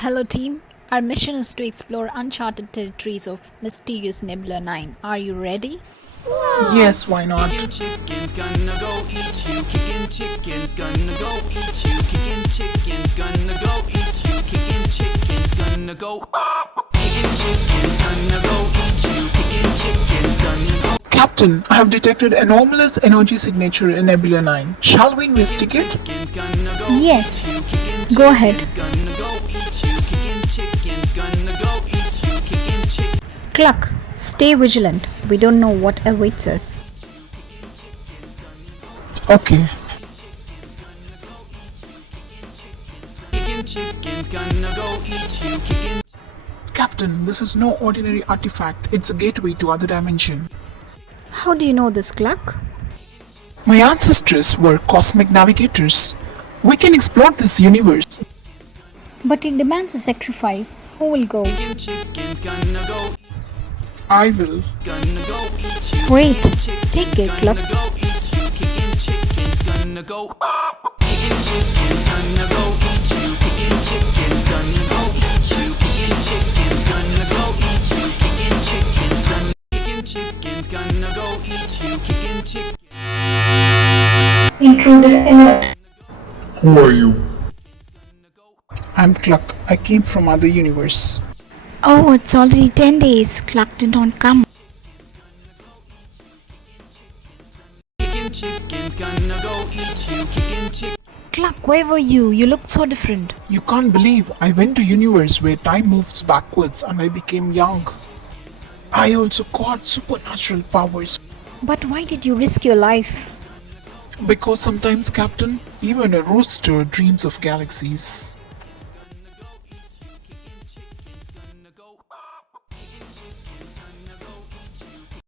Hello team, our mission is to explore uncharted territories of mysterious Nebula 9. Are you ready? Yes, why not? Kicking chicken's gonna go eat you. Kicking chicken's gonna go eat you. Kicking chicken's gonna go eat you. Kicking chicken's gonna go. Kicking chicken's gonna go eat you. Kicking chicken's gonna go. Captain, I have detected anomalous energy signature in Nebula 9. Shall we investigate? Chicken's gonna go Yes. eat you. Kicking Go ahead. chicken's gonna go eat you. Kicking chicken's gonna go eat you. Kicking chicken. Cluck, stay vigilant. We don't know what awaits us. Okay. Kicking chicken's gonna go eat you. Kicking. Captain, this is no ordinary artifact. It's a gateway to other dimension. How do you know this, Cluck? My ancestors were cosmic navigators. We can explore this universe. But it demands a sacrifice. Who will go? Kicking chicken's gonna go. I will. Gonna go eat you. Great. Take it, Cluck. Gonna go eat you. Kicking chicken's gonna go. Kicking chicken's gonna go eat you. Kicking chicken's gonna go eat you. Kicking chicken's gonna go eat you. Kicking chicken's gonna. Kicking chicken's gonna go eat you. Kicking chicken. Intruder alert. Who are you? I'm Cluck. I came from other universe. Oh, it's already 10 days. Cluck did not come. Kicking chicken's gonna go eat you. Kicking chicken. Cluck, where were you? You looked so different. You can't believe I went to universe where time moves backwards and I became young. I also got supernatural powers. But why did you risk your life? Because sometimes, Captain, even a rooster dreams of galaxies. Gonna go eat you. Kicking chicken's gonna go.